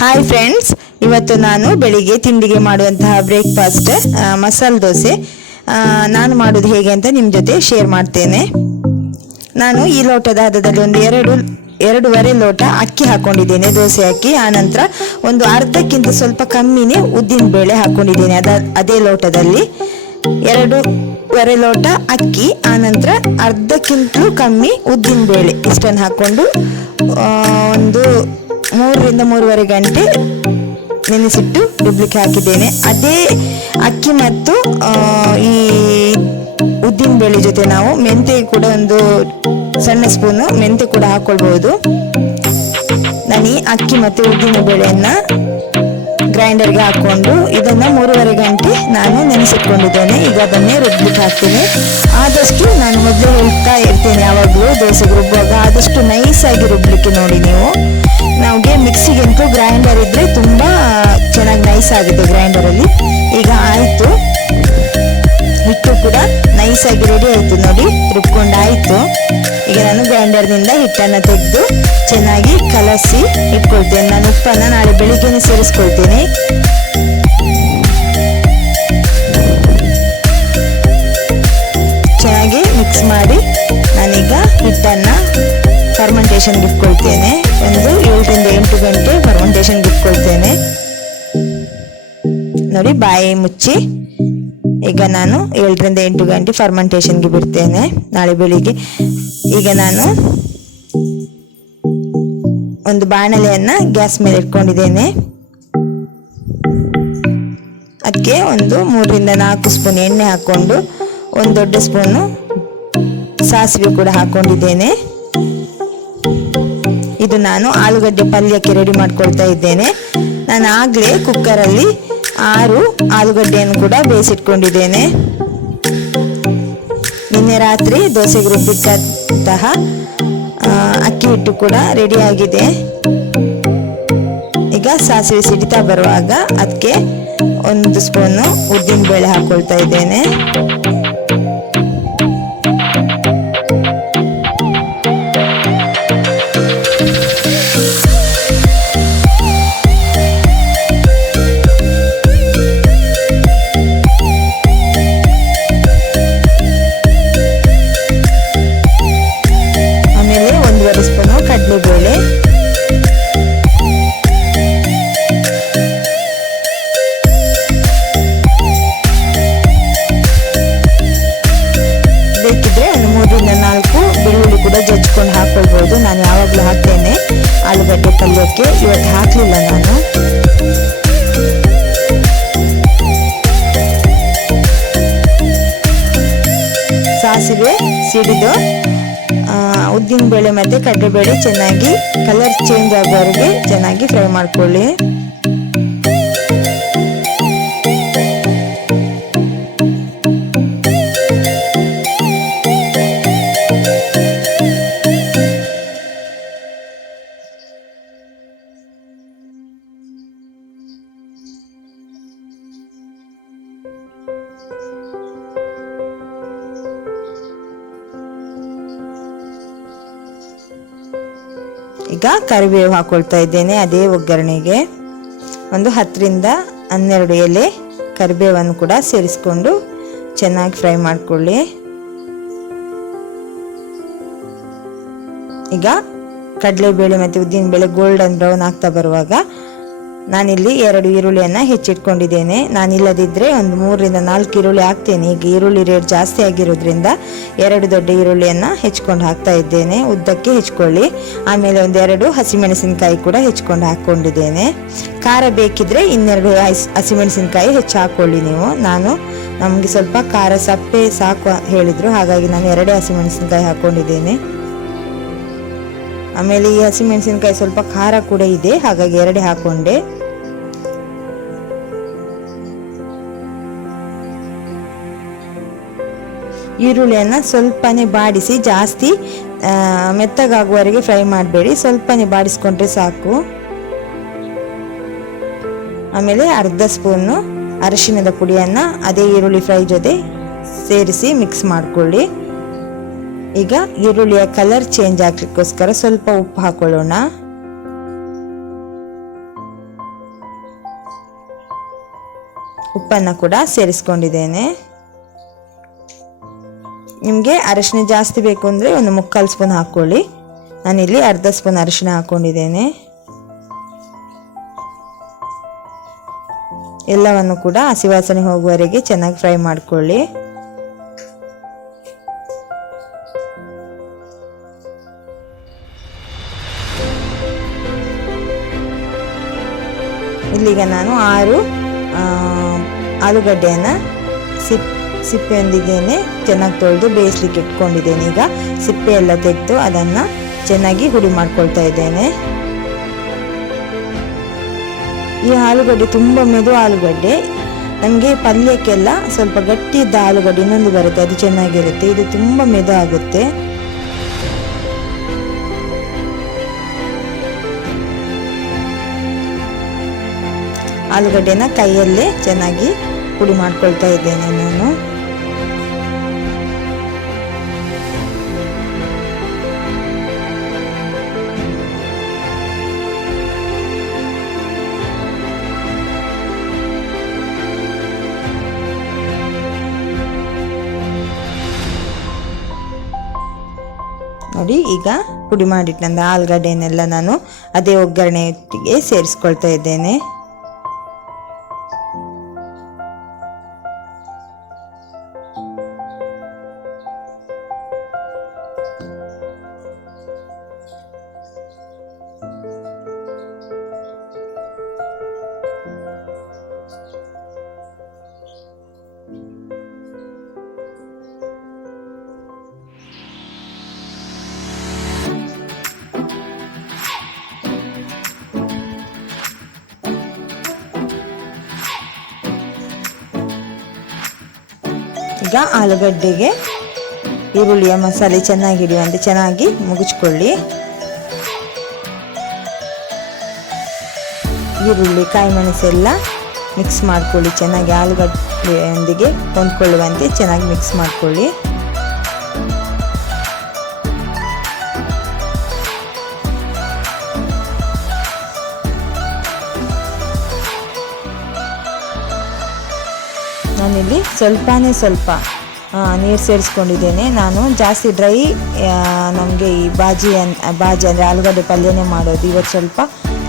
Hi friends, ಇವತ್ತು ನಾನು ಬೆಳಿಗ್ಗೆ ತಿಂಡಿಗೆ ಮಾಡುವಂತಹ ಬ್ರೇಕ್ಫಾಸ್ಟ್ ಮಸಾಲ ದೋಸೆ ನಾನು ಮಾಡೋದು ಹೇಗೆ ಅಂತ ನಿಮ್ಮ ಜೊತೆ ಶೇರ್ ಮಾಡ್ತೇನೆ. ನಾನು ಈ ಲೋಟದ ಹದದಲ್ಲಿ ಒಂದು ಎರಡೂವರೆ ಲೋಟ ಅಕ್ಕಿ ಹಾಕೊಂಡಿದ್ದೇನೆ, ದೋಸೆ ಅಕ್ಕಿ. ಆನಂತರ ಒಂದು ಅರ್ಧಕ್ಕಿಂತ ಸ್ವಲ್ಪ ಕಮ್ಮಿನೇ ಉದ್ದಿನ ಬೇಳೆ ಹಾಕೊಂಡಿದ್ದೇನೆ. ಅದೇ ಲೋಟದಲ್ಲಿ 2.5 ಲೋಟ ಅಕ್ಕಿ, ಆನಂತರ ಅರ್ಧಕ್ಕಿಂತಲೂ ಕಮ್ಮಿ ಉದ್ದಿನ ಬೇಳೆ, ಇಷ್ಟನ್ನು ಹಾಕೊಂಡು ಒಂದು 3 ರಿಂದ 3.5 ಗಂಟೆ ನೆನೆಸಿಟ್ಟು ರುಬ್ಲಿಕ್ಕೆ ಹಾಕಿದ್ದೇನೆ. ಅದೇ ಅಕ್ಕಿ ಮತ್ತು ಈ ಉದ್ದಿನ ಬೇಳೆ ಜೊತೆ ನಾವು ಮೆಂತೆ ಕೂಡ ಒಂದು ಸಣ್ಣ ಸ್ಪೂನು ಮೆಂತೆ ಕೂಡ ಹಾಕೊಳ್ಬಹುದು. ನಾನು ಈ ಅಕ್ಕಿ ಮತ್ತು ಉದ್ದಿನ ಬೇಳೆಯನ್ನ ಗ್ರೈಂಡರ್ಗೆ ಹಾಕೊಂಡು ಇದನ್ನ 3.5 ಗಂಟೆ ನಾನು ನೆನೆಸಿಟ್ಕೊಂಡಿದ್ದೇನೆ. ಈಗ ಅದನ್ನೇ ರುಬ್ಲಿಕ್ಕೆ ಹಾಕ್ತೀನಿ. ಆದಷ್ಟು ನಾನು ಮೊದಲೇ ಹೇಳ್ತಾ ಇರ್ತೇನೆ, ಯಾವಾಗಲೂ ದೋಸೆಗೆ ರುಬ್ಬುವಾಗ ಆದಷ್ಟು ನೈಸಾಗಿ ರುಬ್ಲಿಕ್ಕೆ ನೋಡಿ. ನೀವು ನಮಗೆ ಮಿಕ್ಸಿಗಂತೂ ಗ್ರೈಂಡರ್ ಇದ್ರೆ ತುಂಬಾ ಚೆನ್ನಾಗಿ ನೈಸ್ ಆಗುತ್ತೆ ಗ್ರೈಂಡರಲ್ಲಿ. ಈಗ ಆಯ್ತು, ಹಿಟ್ಟು ಕೂಡ ನೈಸಾಗಿ ರೆಡಿ ಆಯ್ತು ನೋಡಿ, ರುಬ್ಕೊಂಡಾಯ್ತು. ಈಗ ನಾನು ಗ್ರೈಂಡರ್ನಿಂದ ಹಿಟ್ಟನ್ನು ತೆಗೆದು ಚೆನ್ನಾಗಿ ಕಲಸಿ ಇಟ್ಕೊಳ್ತೇನೆ. ನಾನು ಉಪ್ಪನ್ನು ನಾಳೆ ಬೆಳಿಗ್ಗೆನೇ ಸೇರಿಸ್ಕೊಳ್ತೇನೆ. ಚೆನ್ನಾಗಿ ಮಿಕ್ಸ್ ಮಾಡಿ ನಾನೀಗ ಹಿಟ್ಟನ್ನು ಫರ್ಮೆಂಟೇಷನ್ಗೆ ಇಟ್ಕೊಳ್ತೇನೆ. ಒಂದು 7 ರಿಂದ 8 ಗಂಟೆ ಫರ್ಮೆಂಟೇಷನ್ಗೆ ಇಟ್ಕೊಳ್ತೇನೆ ನೋಡಿ. ಬಾಯಿ ಮುಚ್ಚಿ ಈಗ ನಾನು 7 ರಿಂದ 8 ಗಂಟೆ ಫರ್ಮೆಂಟೇಷನ್ಗೆ ಬಿಡ್ತೇನೆ ನಾಳೆ ಬೆಳಿಗ್ಗೆ. ಈಗ ನಾನು ಒಂದು ಬಾಣಲೆಯನ್ನ ಗ್ಯಾಸ್ ಮೇಲೆ ಇಟ್ಕೊಂಡಿದ್ದೇನೆ. ಅದಕ್ಕೆ ಒಂದು 3 ರಿಂದ 4 ಸ್ಪೂನ್ ಎಣ್ಣೆ ಹಾಕೊಂಡು ಒಂದು ದೊಡ್ಡ ಸ್ಪೂನು ಸಾಸಿವೆ ಕೂಡ ಹಾಕೊಂಡಿದ್ದೇನೆ. ಇದು ನಾನು ಆಲೂಗಡ್ಡೆ ಪಲ್ಯಕ್ಕೆ ರೆಡಿ ಮಾಡ್ಕೊಳ್ತಾ ಇದ್ದೇನೆ. ನಾನು ಆಗ್ಲೇ ಕುಕ್ಕರಲ್ಲಿ 6 ಆಲೂಗಡ್ಡೆಯನ್ನು ಕೂಡ ಬೇಯಿಸಿಟ್ಕೊಂಡಿದ್ದೇನೆ. ನಿನ್ನೆ ರಾತ್ರಿ ದೋಸೆಗೆ ರುಬ್ಬಿಟ್ಟಂತಹ ಅಕ್ಕಿ ಹಿಟ್ಟು ಕೂಡ ರೆಡಿ ಆಗಿದೆ. ಈಗ ಸಾಸಿವೆ ಸಿಡಿತಾ ಬರುವಾಗ ಅದಕ್ಕೆ 1 ಸ್ಪೂನು ಉದ್ದಿನ ಬೇಳೆ ಹಾಕೊಳ್ತಾ ಇದ್ದೇನೆ. ಕಡಲೆಬೇಳೆ, ಬೇಕಿದ್ರೆ ಒಂದು 3 ರಿಂದ 4 ಬೆಳ್ಳುಳ್ಳಿ ಕೂಡ ಜಜ್ಜಿಕೊಂಡು ಹಾಕೊಳ್ಬಹುದು. ನಾನು ಯಾವಾಗಲೂ ಹಾಕ್ತೇನೆ ಆಲೂಗಡ್ಡೆ ಪಲ್ಯಕ್ಕೆ, ಇವತ್ತು ಹಾಕ್ಲಿಲ್ಲ ನಾನು. ಸಾಸಿವೆ ಸಿಡಿದು ಉದ್ದಿನ ಬೇಳೆ ಮತ್ತೆ ಕಡಲೆಬೇಳೆ ಚೆನ್ನಾಗಿ ಕಲರ್ ಚೇಂಜ್ ಆಗೋವರೆಗೆ ಚೆನ್ನಾಗಿ ಫ್ರೈ ಮಾಡ್ಕೊಳ್ಳಿ. ಈಗ ಕರಿಬೇವು ಹಾಕೊಳ್ತಾ ಇದ್ದೇನೆ. ಅದೇ ಒಗ್ಗರಣೆಗೆ ಒಂದು 10 ರಿಂದ 12 ಎಲೆ ಕರಿಬೇವನ್ನು ಕೂಡ ಸೇರಿಸ್ಕೊಂಡು ಚೆನ್ನಾಗಿ ಫ್ರೈ ಮಾಡ್ಕೊಳ್ಳಿ. ಈಗ ಕಡಲೆಬೇಳೆ ಮತ್ತು ಉದ್ದಿನ ಬೇಳೆ ಗೋಲ್ಡನ್ ಬ್ರೌನ್ ಆಗ್ತಾ ಬರುವಾಗ ನಾನಿಲ್ಲಿ 2 ಈರುಳ್ಳಿಯನ್ನು ಹೆಚ್ಚಿಟ್ಕೊಂಡಿದ್ದೇನೆ. ನಾನಿಲ್ಲದಿದ್ದರೆ ಒಂದು 3 ರಿಂದ 4 ಈರುಳ್ಳಿ ಹಾಕ್ತೇನೆ. ಈಗ ಈರುಳ್ಳಿ ರೇಟ್ ಜಾಸ್ತಿ ಆಗಿರೋದ್ರಿಂದ 2 ದೊಡ್ಡ ಈರುಳ್ಳಿಯನ್ನು ಹೆಚ್ಕೊಂಡು ಹಾಕ್ತಾ ಇದ್ದೇನೆ. ಉದ್ದಕ್ಕೆ ಹೆಚ್ಕೊಳ್ಳಿ. ಆಮೇಲೆ 2 ಹಸಿಮೆಣಸಿನಕಾಯಿ ಕೂಡ ಹೆಚ್ಕೊಂಡು ಹಾಕ್ಕೊಂಡಿದ್ದೇನೆ. ಖಾರ ಬೇಕಿದ್ರೆ 2 ಹಸಿಮೆಣಸಿನಕಾಯಿ ಹೆಚ್ಚು ಹಾಕ್ಕೊಳ್ಳಿ ನೀವು. ನಮಗೆ ಸ್ವಲ್ಪ ಖಾರ ಸಪ್ಪೆ ಸಾಕು ಹೇಳಿದ್ರು, ಹಾಗಾಗಿ ನಾನು 2 ಹಸಿಮೆಣಸಿನಕಾಯಿ ಹಾಕ್ಕೊಂಡಿದ್ದೇನೆ. ಆಮೇಲೆ ಈ ಹಸಿಮೆಣಸಿನಕಾಯಿ ಸ್ವಲ್ಪ ಖಾರ ಕೂಡ ಇದೆ, ಹಾಗಾಗಿ 2 ಹಾಕೊಂಡೆ. ಈರುಳ್ಳಿಯನ್ನು ಸ್ವಲ್ಪನೇ ಬಾಡಿಸಿ, ಜಾಸ್ತಿ ಮೆತ್ತಗಾಗುವವರೆಗೆ ಫ್ರೈ ಮಾಡಬೇಡಿ, ಸ್ವಲ್ಪನೇ ಬಾಡಿಸ್ಕೊಂಡ್ರೆ ಸಾಕು. ಆಮೇಲೆ 1/2 ಸ್ಪೂನು ಅರಿಶಿಣದ ಪುಡಿಯನ್ನು ಅದೇ ಈರುಳ್ಳಿ ಫ್ರೈ ಜೊತೆ ಸೇರಿಸಿ ಮಿಕ್ಸ್ ಮಾಡ್ಕೊಳ್ಳಿ. ಈಗ ಈರುಳ್ಳಿಯ ಕಲರ್ ಚೇಂಜ್ ಆಗ್ಲಿಕ್ಕೋಸ್ಕರ ಸ್ವಲ್ಪ ಉಪ್ಪು ಹಾಕೊಳ್ಳೋಣ. ಉಪ್ಪನ್ನು ಕೂಡ ಸೇರಿಸ್ಕೊಂಡಿದ್ದೇನೆ. ನಿಮಗೆ ಅರಿಶಿನ ಜಾಸ್ತಿ ಬೇಕು ಅಂದರೆ ಒಂದು 3/4 ಸ್ಪೂನ್ ಹಾಕ್ಕೊಳ್ಳಿ. ನಾನಿಲ್ಲಿ ಅರ್ಧ ಸ್ಪೂನ್ ಅರಿಶಿನ ಹಾಕ್ಕೊಂಡಿದ್ದೇನೆ. ಎಲ್ಲವನ್ನು ಕೂಡ ಹಸಿ ವಾಸನೆ ಹೋಗುವವರೆಗೆ ಚೆನ್ನಾಗಿ ಫ್ರೈ ಮಾಡ್ಕೊಳ್ಳಿ. ಇಲ್ಲಿಗ ನಾನು 6 ಆಲೂಗಡ್ಡೆಯನ್ನು ಸಿಪ್ಪೆಯೊಂದಿಗೇನೆ ಚೆನ್ನಾಗಿ ತೊಳೆದು ಬೇಯಿಸ್ಲಿಕ್ಕೆ ಇಟ್ಕೊಂಡಿದ್ದೇನೆ. ಈಗ ಸಿಪ್ಪೆ ಎಲ್ಲ ತೆಗೆದು ಅದನ್ನು ಚೆನ್ನಾಗಿ ಹುಡಿ ಮಾಡ್ಕೊಳ್ತಾ ಇದ್ದೇನೆ. ಈ ಆಲೂಗಡ್ಡೆ ತುಂಬ ಮೆದು ಆಲೂಗಡ್ಡೆ. ನಮಗೆ ಪಲ್ಯಕ್ಕೆಲ್ಲ ಸ್ವಲ್ಪ ಗಟ್ಟಿ ಇದ್ದ ಆಲೂಗಡ್ಡೆ ಇನ್ನೊಂದು ಬರುತ್ತೆ, ಅದು ಚೆನ್ನಾಗಿರುತ್ತೆ. ಇದು ತುಂಬ ಮೆದು ಆಗುತ್ತೆ. ಆಲೂಗಡ್ಡೆನ ಕೈಯಲ್ಲೇ ಚೆನ್ನಾಗಿ ಪುಡಿ ಮಾಡ್ಕೊಳ್ತಾ ಇದ್ದೇನೆ ನಾನು. ನೋಡಿ, ಈಗ ಪುಡಿ ಮಾಡಿಟ್ಟಂದ ಆಲೂಗಡ್ಡೆನೆಲ್ಲ ನಾನು ಅದೇ ಒಗ್ಗರಣೆಗೆ ಸೇರಿಸ್ಕೊಳ್ತಾ ಇದ್ದೇನೆ. ಈಗ ಆಲೂಗಡ್ಡೆಗೆ ಈರುಳ್ಳಿಯ ಮಸಾಲೆ ಚೆನ್ನಾಗಿ ಹಿಡಿಯುವಂತೆ ಚೆನ್ನಾಗಿ ಮುಗಿಸ್ಕೊಳ್ಳಿ. ಈರುಳ್ಳಿ ಕಾಯಿ ಮೆಣಸೆಲ್ಲ ಮಿಕ್ಸ್ ಮಾಡ್ಕೊಳ್ಳಿ. ಚೆನ್ನಾಗಿ ಆಲೂಗಡ್ಡೆಯೊಂದಿಗೆ ಹೊಂದ್ಕೊಳ್ಳುವಂತೆ ಚೆನ್ನಾಗಿ ಮಿಕ್ಸ್ ಮಾಡ್ಕೊಳ್ಳಿ. ನಾನಿಲ್ಲಿ ಸ್ವಲ್ಪ ನೀರು ಸೇರಿಸ್ಕೊಂಡಿದ್ದೇನೆ. ನಾನು ಜಾಸ್ತಿ ಡ್ರೈ ನಮಗೆ ಈ ಬಾಜಿ ಅಂದರೆ ಆಲೂಗಡ್ಡೆ ಪಲ್ಯನೇ ಮಾಡೋದು. ಇವತ್ತು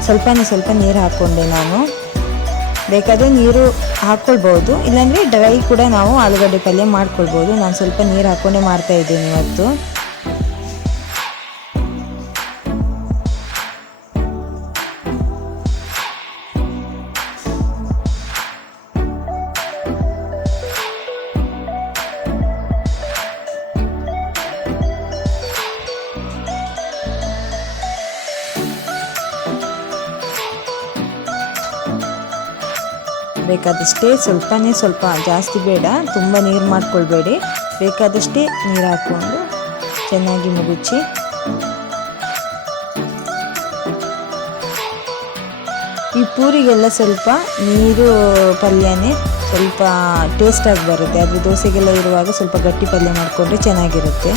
ಸ್ವಲ್ಪ ನೀರು ಹಾಕ್ಕೊಂಡೆ ನಾನು. ಬೇಕಾದರೆ ನೀರು ಹಾಕ್ಕೊಳ್ಬೋದು, ಇಲ್ಲಾಂದರೆ ಡ್ರೈ ಕೂಡ ನಾವು ಆಲೂಗಡ್ಡೆ ಪಲ್ಯ ಮಾಡ್ಕೊಳ್ಬೋದು. ನಾನು ಸ್ವಲ್ಪ ನೀರು ಹಾಕ್ಕೊಂಡೇ ಮಾಡ್ತಾ ಇದ್ದೇನೆ ಇವತ್ತು. ಬೇಕಾದಷ್ಟೇ ಸ್ವಲ್ಪ ಜಾಸ್ತಿ ಬೇಡ, ತುಂಬ ನೀರು ಮಾಡ್ಕೊಳ್ಬೇಡಿ. ಬೇಕಾದಷ್ಟೇ ನೀರು ಹಾಕ್ಕೊಂಡು ಚೆನ್ನಾಗಿ ಮುಗುಚಿ. ಈ ಪೂರಿಗೆಲ್ಲ ಸ್ವಲ್ಪ ನೀರು ಪಲ್ಯನೇ ಸ್ವಲ್ಪ ಟೇಸ್ಟಾಗಿ ಬರುತ್ತೆ. ಆದರೆ ದೋಸೆಗೆಲ್ಲ ಇರುವಾಗ ಸ್ವಲ್ಪ ಗಟ್ಟಿ ಪಲ್ಯ ಮಾಡಿಕೊಂಡ್ರೆ ಚೆನ್ನಾಗಿರುತ್ತೆ.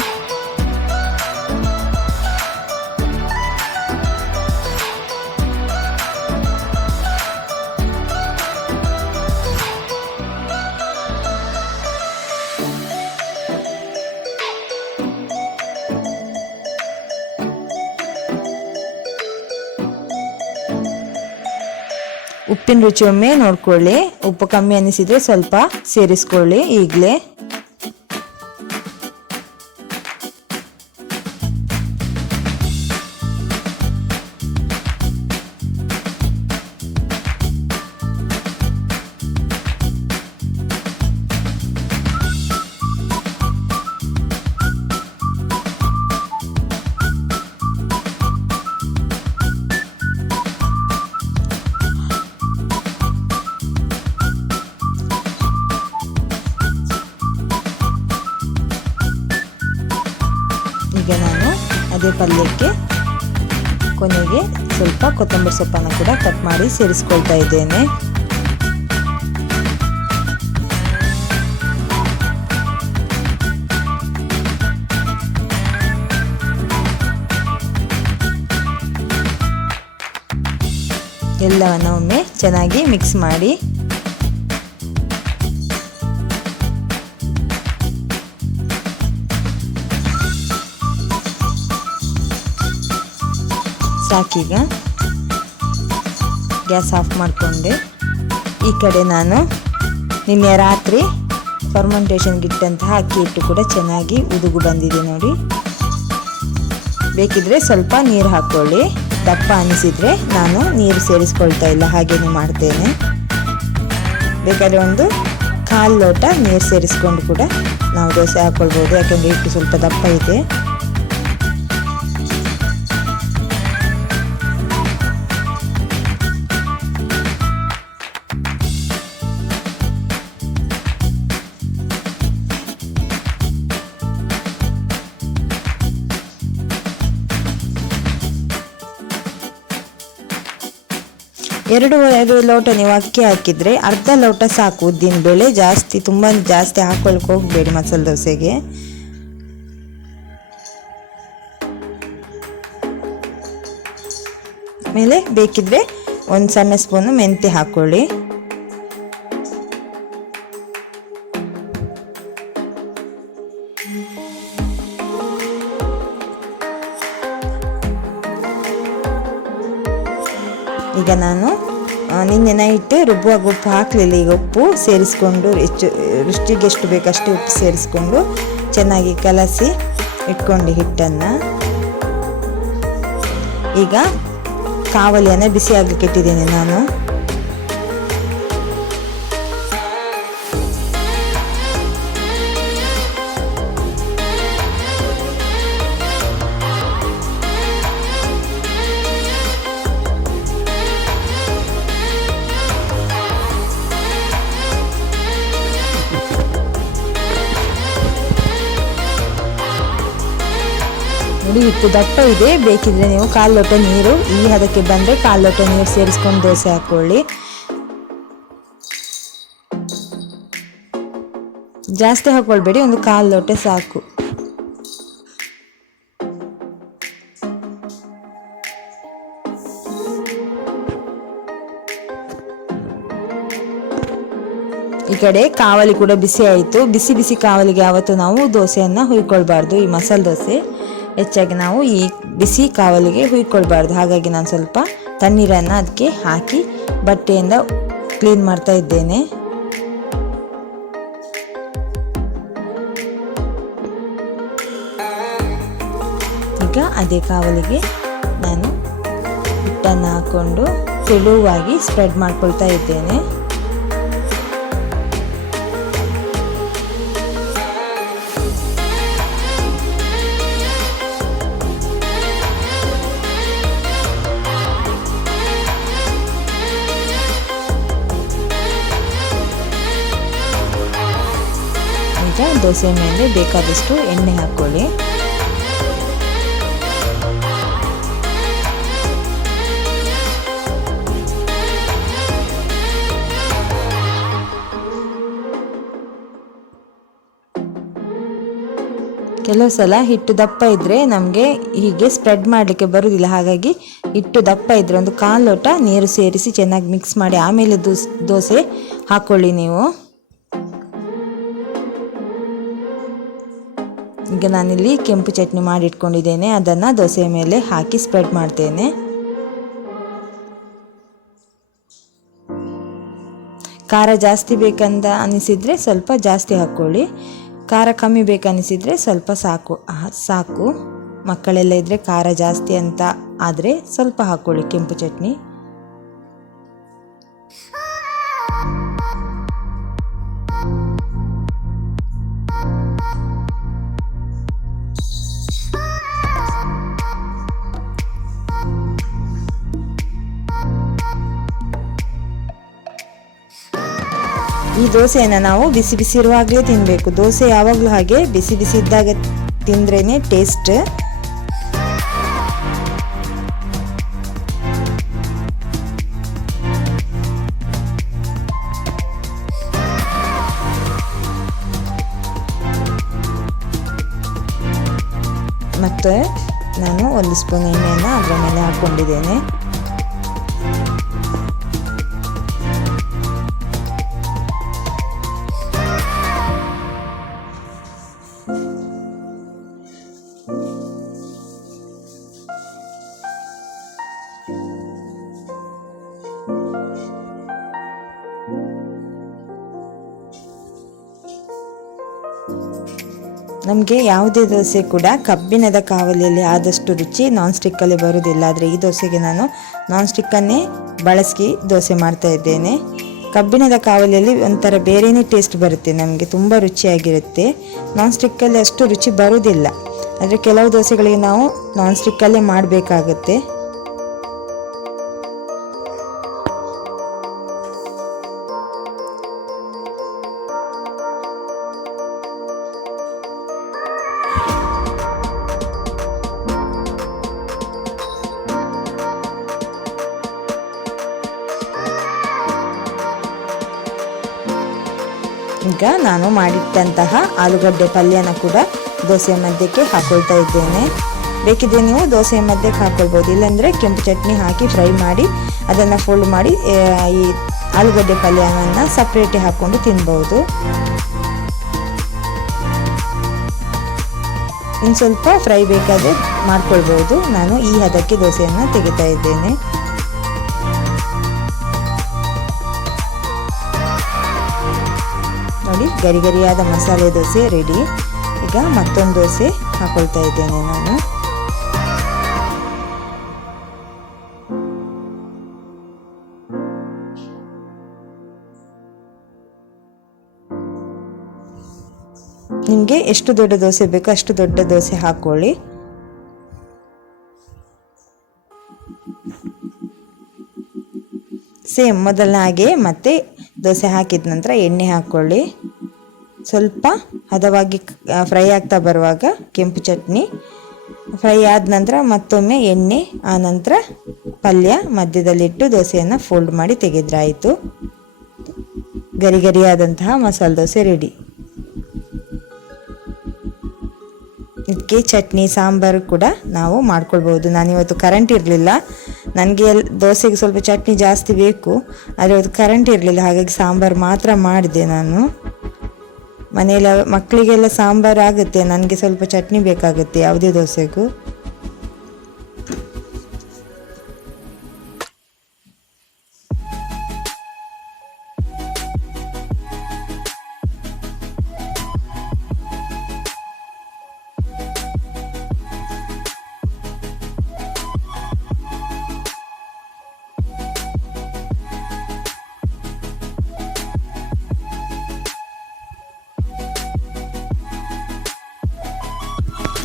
ಉಪ್ಪಿನ ರುಚಿ ಒಮ್ಮೆ ನೋಡ್ಕೊಳ್ಳಿ. ಉಪ್ಪು ಕಮ್ಮಿ ಅನಿಸಿದರೆ ಸ್ವಲ್ಪ ಸೇರಿಸ್ಕೊಳ್ಳಿ ಈಗಲೇ. ಈಗ ನಾನು ಅದೇ ಪಲ್ಯಕ್ಕೆ ಕೊನೆಗೆ ಸ್ವಲ್ಪ ಕೊತ್ತಂಬರಿ ಸೊಪ್ಪನ್ನು ಕೂಡ ಕಟ್ ಮಾಡಿ ಸೇರಿಸ್ಕೊಳ್ತಾ ಇದ್ದೇನೆ. ಎಲ್ಲವನ್ನು ಒಮ್ಮೆ ಚೆನ್ನಾಗಿ ಮಿಕ್ಸ್ ಮಾಡಿ. ಸಾಕೀಗ ಗ್ಯಾಸ್ ಆಫ್ ಮಾಡಿಕೊಂಡೆ. ಈ ಕಡೆ ನಾನು ನಿನ್ನೆ ರಾತ್ರಿ ಫರ್ಮೆಂಟೇಷನ್ಗೆ ಇಟ್ಟಂತಹ ಅಕ್ಕಿ ಹಿಟ್ಟು ಕೂಡ ಚೆನ್ನಾಗಿ ಉದುಗು ಬಂದಿದೆ ನೋಡಿ. ಬೇಕಿದ್ರೆ ಸ್ವಲ್ಪ ನೀರು ಹಾಕ್ಕೊಳ್ಳಿ. ದಪ್ಪ ಅನಿಸಿದರೆ ನಾನು ನೀರು ಸೇರಿಸ್ಕೊಳ್ತಾ ಇಲ್ಲ, ಹಾಗೇನೆ ಮಾಡ್ತೇನೆ. ಬೇಕಾದರೆ ಒಂದು 1/4 ಲೋಟ ನೀರು ಸೇರಿಸ್ಕೊಂಡು ಕೂಡ ನಾವು ದೋಸೆ ಹಾಕ್ಕೊಳ್ಬೋದು, ಯಾಕೆಂದರೆ ಹಿಟ್ಟು ಸ್ವಲ್ಪ ದಪ್ಪ ಇದೆ. ಎರಡು ಲೋಟ ನೀವು ಅಕ್ಕಿ ಹಾಕಿದರೆ ಅರ್ಧ ಲೋಟ ಸಾಕು. ಉದ್ದಿನ ಬೇಳೆ ಜಾಸ್ತಿ, ತುಂಬ ಜಾಸ್ತಿ ಹಾಕೊಳ್ಕೆ ಹೋಗಬೇಡಿ ಮಸಾಲೆ ದೋಸೆಗೆ. ಆಮೇಲೆ ಬೇಕಿದ್ರೆ ಒಂದು ಸಣ್ಣ ಸ್ಪೂನು ಮೆಂತ್ಯ ಹಾಕ್ಕೊಳ್ಳಿ. ಈಗ ನಾನು ನಿನ್ನೆ ನೈಟ್ ರುಬ್ಬುವಾಗ ಉಪ್ಪು ಹಾಕಲಿಲ್ಲ. ಈಗ ಉಪ್ಪು ಸೇರಿಸ್ಕೊಂಡು ರುಚಿಗೆ ಎಷ್ಟು ಬೇಕಷ್ಟು ಉಪ್ಪು ಸೇರಿಸ್ಕೊಂಡು ಚೆನ್ನಾಗಿ ಕಲಸಿ ಇಟ್ಕೊಂಡು ಹಿಟ್ಟನ್ನು ಈಗ ಕಾವಲಿಯನ್ನು ಬಿಸಿ ಆಗಲಿಕ್ಕೆ ಇಟ್ಟಿದ್ದೇನೆ ನಾನು. ನೋಡಿ ಹಿಟ್ಟು ದಪ್ಪ ಇದೆ. ಬೇಕಿದ್ರೆ ನೀವು 1/4 ಲೋಟ ನೀರು, ಈ ಹದಕ್ಕೆ ಬಂದರೆ 1/4 ಲೋಟ ನೀರು ಸೇರಿಸ್ಕೊಂಡು ದೋಸೆ ಹಾಕ್ಕೊಳ್ಳಿ. ಜಾಸ್ತಿ ಹಾಕ್ಕೊಳ್ಬೇಡಿ, ಒಂದು 1/4 ಲೋಟ ಸಾಕು. ಈ ಕಡೆ ಕಾವಲಿ ಕೂಡ ಬಿಸಿ ಆಯಿತು. ಬಿಸಿ ಬಿಸಿ ಕಾವಲಿಗೆ ಯಾವತ್ತು ನಾವು ದೋಸೆಯನ್ನು ಹುಯ್ಕೊಳ್ಬಾರ್ದು. ಈ ಮಸಾಲೆ ದೋಸೆ ಹೆಚ್ಚಾಗಿ ನಾವು ಈ ಬಿಸಿ ಕಾವಲಿಗೆ ಹುಯ್ಕೊಳ್ಬಾರ್ದು. ಹಾಗಾಗಿ ನಾನು ಸ್ವಲ್ಪ ತಣ್ಣೀರನ್ನು ಅದಕ್ಕೆ ಹಾಕಿ ಬಟ್ಟೆಯಿಂದ ಕ್ಲೀನ್ ಮಾಡ್ತಾ ಇದ್ದೇನೆ. ಈಗ ಅದೇ ಕಾವಲಿಗೆ ನಾನು ಹಿಟ್ಟನ್ನು ಹಾಕ್ಕೊಂಡು ತೆಳುವಾಗಿ ಸ್ಪ್ರೆಡ್ ಮಾಡ್ಕೊಳ್ತಾ ಇದ್ದೇನೆ. ಈಗ ದೋಸೆ ಮೇಲೆ ಬೇಕಾದಷ್ಟು ಎಣ್ಣೆ ಹಾಕ್ಕೊಳ್ಳಿ. ಕೆಲವು ಸಲ ಹಿಟ್ಟು ದಪ್ಪ ಇದ್ದರೆ ನಮಗೆ ಹೀಗೆ ಸ್ಪ್ರೆಡ್ ಮಾಡಲಿಕ್ಕೆ ಬರುವುದಿಲ್ಲ. ಹಾಗಾಗಿ ಹಿಟ್ಟು ದಪ್ಪ ಇದ್ದರೆ ಒಂದು 1/4 ಲೋಟ ನೀರು ಸೇರಿಸಿ ಚೆನ್ನಾಗಿ ಮಿಕ್ಸ್ ಮಾಡಿ ಆಮೇಲೆ ದೋಸೆ ಹಾಕ್ಕೊಳ್ಳಿ ನೀವು. ಈಗ ನಾನಿಲ್ಲಿ ಕೆಂಪು ಚಟ್ನಿ ಮಾಡಿ ಇಟ್ಕೊಂಡಿದ್ದೇನೆ, ಅದನ್ನು ದೋಸೆ ಮೇಲೆ ಹಾಕಿ ಸ್ಪ್ರೆಡ್ ಮಾಡ್ತೇನೆ. ಖಾರ ಜಾಸ್ತಿ ಬೇಕಂತ ಅನಿಸಿದರೆ ಸ್ವಲ್ಪ ಜಾಸ್ತಿ ಹಾಕ್ಕೊಳ್ಳಿ, ಖಾರ ಕಮ್ಮಿ ಬೇಕನ್ನಿಸಿದರೆ ಸ್ವಲ್ಪ ಸಾಕು. ಮಕ್ಕಳೆಲ್ಲ ಇದ್ದರೆ ಖಾರ ಜಾಸ್ತಿ ಅಂತ ಆದರೆ ಸ್ವಲ್ಪ ಹಾಕ್ಕೊಳ್ಳಿ ಕೆಂಪು ಚಟ್ನಿ. ಈ ದೋಸೆಯನ್ನು ನಾವು ಬಿಸಿ ಬಿಸಿ ಇರುವಾಗಲೇ ತಿನ್ನಬೇಕು. ದೋಸೆ ಯಾವಾಗಲೂ ಹಾಗೆ ಬಿಸಿ ಬಿಸಿ ಇದ್ದಾಗ ತಿಂದ್ರೇ ಟೇಸ್ಟ್. ಮತ್ತು ನಾನು 1 ಸ್ಪೂನ್ ಎಣ್ಣೆಯನ್ನು ಅದರ ಮೇಲೆ ಹಾಕ್ಕೊಂಡಿದ್ದೇನೆ. ನಮಗೆ ಯಾವುದೇ ದೋಸೆ ಕೂಡ ಕಬ್ಬಿಣದ ಕಾವಲಿಯಲ್ಲಿ ಆದಷ್ಟು ರುಚಿ ನಾನ್ ಸ್ಟಿಕ್ಕಲ್ಲಿ ಬರುವುದಿಲ್ಲ. ಆದರೆ ಈ ದೋಸೆಗೆ ನಾನು ನಾನ್ ಸ್ಟಿಕ್ಕನ್ನೇ ಬಳಸಿ ದೋಸೆ ಮಾಡ್ತಾ ಇದ್ದೇನೆ. ಕಬ್ಬಿಣದ ಕಾವಲಿಯಲ್ಲಿ ಒಂಥರ ಬೇರೆಯೇ ಟೇಸ್ಟ್ ಬರುತ್ತೆ, ನಮಗೆ ತುಂಬ ರುಚಿಯಾಗಿರುತ್ತೆ. ನಾನ್ ಸ್ಟಿಕ್ಕಲ್ಲಿ ಅಷ್ಟು ರುಚಿ ಬರುವುದಿಲ್ಲ. ಆದರೆ ಕೆಲವು ದೋಸೆಗಳಿಗೆ ನಾವು ನಾನ್ ಸ್ಟಿಕ್ಕಲ್ಲೇ ಮಾಡಬೇಕಾಗುತ್ತೆ. ಈಗ ನಾನು ಮಾಡಿಟ್ಟಂತಹ ಆಲೂಗಡ್ಡೆ ಪಲ್ಯನ ಕೂಡ ದೋಸೆ ಮಧ್ಯಕ್ಕೆ ಹಾಕೊಳ್ತಾ ಇದ್ದೇನೆ. ಬೇಕಿದ್ರೆ ನೀವು ದೋಸೆ ಮಧ್ಯಕ್ಕೆ ಹಾಕೊಳ್ಬೋದು, ಇಲ್ಲಾಂದರೆ ಕೆಂಪು ಚಟ್ನಿ ಹಾಕಿ ಫ್ರೈ ಮಾಡಿ ಅದನ್ನು ಫೋಲ್ಡ್ ಮಾಡಿ ಈ ಆಲೂಗಡ್ಡೆ ಪಲ್ಯವನ್ನು ಸಪ್ರೇಟ್ ಹಾಕ್ಕೊಂಡು ತಿನ್ಬೋದು. ಇನ್ನು ಸ್ವಲ್ಪ ಫ್ರೈ ಬೇಕಾದರೆ ಮಾಡ್ಕೊಳ್ಬೋದು. ನಾನು ಈ ಹದಕ್ಕೆ ದೋಸೆಯನ್ನು ತೆಗಿತಾ ಇದ್ದೇನೆ. ನೋಡಿ, ಗರಿ ಗರಿಯಾದ ಮಸಾಲೆ ದೋಸೆ ರೆಡಿ. ಈಗ ಮತ್ತೊಂದು ದೋಸೆ ಹಾಕೊಳ್ತಾ ಇದ್ದೇನೆ ನಾನು. ನಿಮಗೆ ಎಷ್ಟು ದೊಡ್ಡ ದೋಸೆ ಬೇಕೋ ಅಷ್ಟು ದೊಡ್ಡ ದೋಸೆ ಹಾಕೊಳ್ಳಿ. ಸೇಮ್ ಮೊದಲನೇ ಹಾಗೆ ಮತ್ತೆ ದೋಸೆ ಹಾಕಿದ ನಂತರ ಎಣ್ಣೆ ಹಾಕ್ಕೊಳ್ಳಿ. ಸ್ವಲ್ಪ ಹದವಾಗಿ ಫ್ರೈ ಆಗ್ತಾ ಬರುವಾಗ ಕೆಂಪು ಚಟ್ನಿ ಫ್ರೈ ಆದ ನಂತರ ಮತ್ತೊಮ್ಮೆ ಎಣ್ಣೆ, ಆ ನಂತರ ಪಲ್ಯ ಮಧ್ಯದಲ್ಲಿಟ್ಟು ದೋಸೆಯನ್ನು ಫೋಲ್ಡ್ ಮಾಡಿ ತೆಗೆದ್ರಾಯಿತು. ಗರಿ ಗರಿಯಾದಂತಹ ಮಸಾಲೆ ದೋಸೆ ರೆಡಿ. ಇದಕ್ಕೆ ಚಟ್ನಿ ಸಾಂಬಾರು ಕೂಡ ನಾವು ಮಾಡ್ಕೊಳ್ಬೋದು. ನಾನಿವತ್ತು ಕರೆಂಟ್ ಇರಲಿಲ್ಲ, ನನಗೆ ದೋಸೆಗೆ ಸ್ವಲ್ಪ ಚಟ್ನಿ ಜಾಸ್ತಿ ಬೇಕು, ಆದರೆ ಇವತ್ತು ಕರೆಂಟ್ ಇರಲಿಲ್ಲ, ಹಾಗಾಗಿ ಸಾಂಬಾರು ಮಾತ್ರ ಮಾಡಿದೆ ನಾನು. ಮನೆಯಲ್ಲಿ ಮಕ್ಕಳಿಗೆಲ್ಲ ಸಾಂಬಾರು ಆಗುತ್ತೆ, ನನಗೆ ಸ್ವಲ್ಪ ಚಟ್ನಿ ಬೇಕಾಗುತ್ತೆ ಯಾವುದೇ ದೋಸೆಗೂ.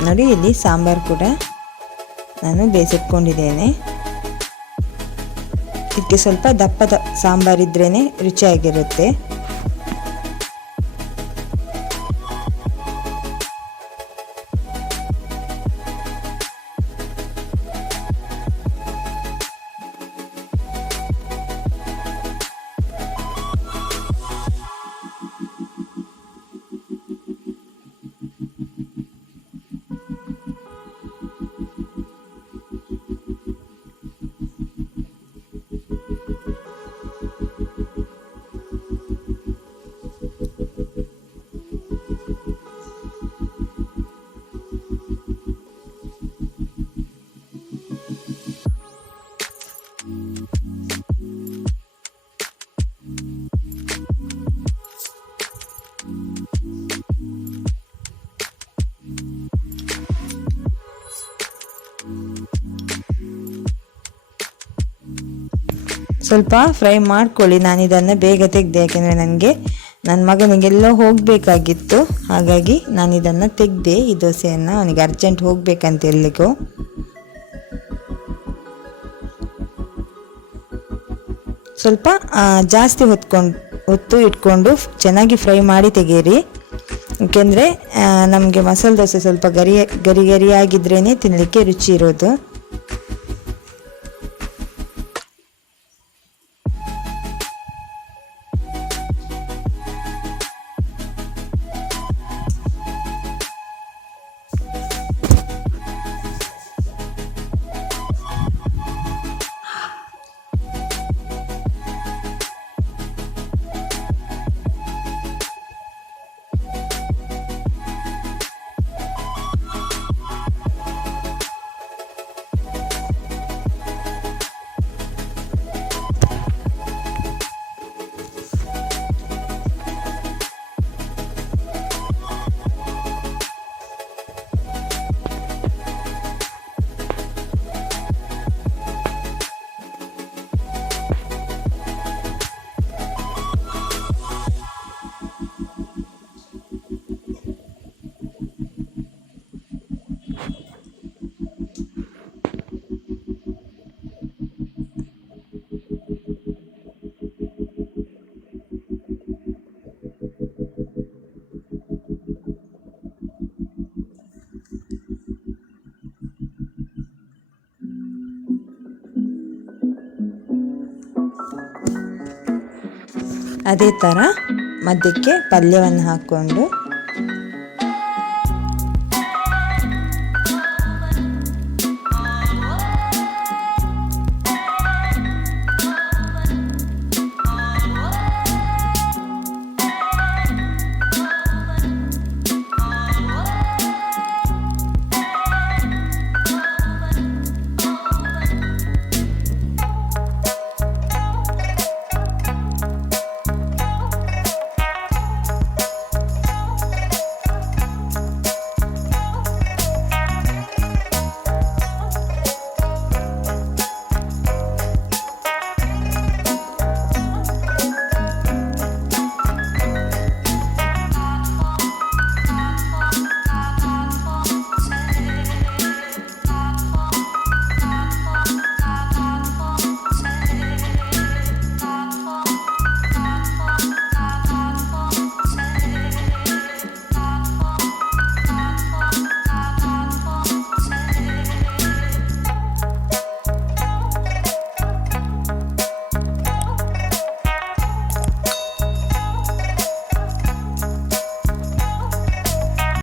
ನೋಡಿ, ಇಲ್ಲಿ ಸಾಂಬಾರು ಕೂಡ ನಾನು ಬೇಯಿಸಿಟ್ಕೊಂಡಿದ್ದೇನೆ. ಇದಕ್ಕೆ ಸ್ವಲ್ಪ ದಪ್ಪದ ಸಾಂಬಾರಿದ್ರೇ ರುಚಿಯಾಗಿರುತ್ತೆ. ಸ್ವಲ್ಪ ಫ್ರೈ ಮಾಡ್ಕೊಳ್ಳಿ. ನಾನು ಇದನ್ನು ಬೇಗ ತೆಗೆದೆ, ಯಾಕೆಂದರೆ ನನಗೆ ನನ್ನ ಮಗನಿಗೆಲ್ಲೋ ಹೋಗಬೇಕಾಗಿತ್ತು, ಹಾಗಾಗಿ ನಾನು ಇದನ್ನು ತೆಗೆದೆ ಈ ದೋಸೆಯನ್ನು. ಅವನಿಗೆ ಅರ್ಜೆಂಟ್ ಹೋಗಬೇಕಂತ ಎಲ್ಲಿಗೋ. ಸ್ವಲ್ಪ ಜಾಸ್ತಿ ಹೊತ್ತು ಇಟ್ಕೊಂಡು ಚೆನ್ನಾಗಿ ಫ್ರೈ ಮಾಡಿ ತೆಗೀರಿ, ಏಕೆಂದರೆ ನಮಗೆ ಮಸಾಲೆ ದೋಸೆ ಸ್ವಲ್ಪ ಗರಿ ಗರಿಯಾಗಿದ್ರೇ ತಿನ್ನಲಿಕ್ಕೆ ರುಚಿ ಇರೋದು. ಅದೇ ಥರ ಮಧ್ಯಕ್ಕೆ ಪಲ್ಯವನ್ನು ಹಾಕ್ಕೊಂಡು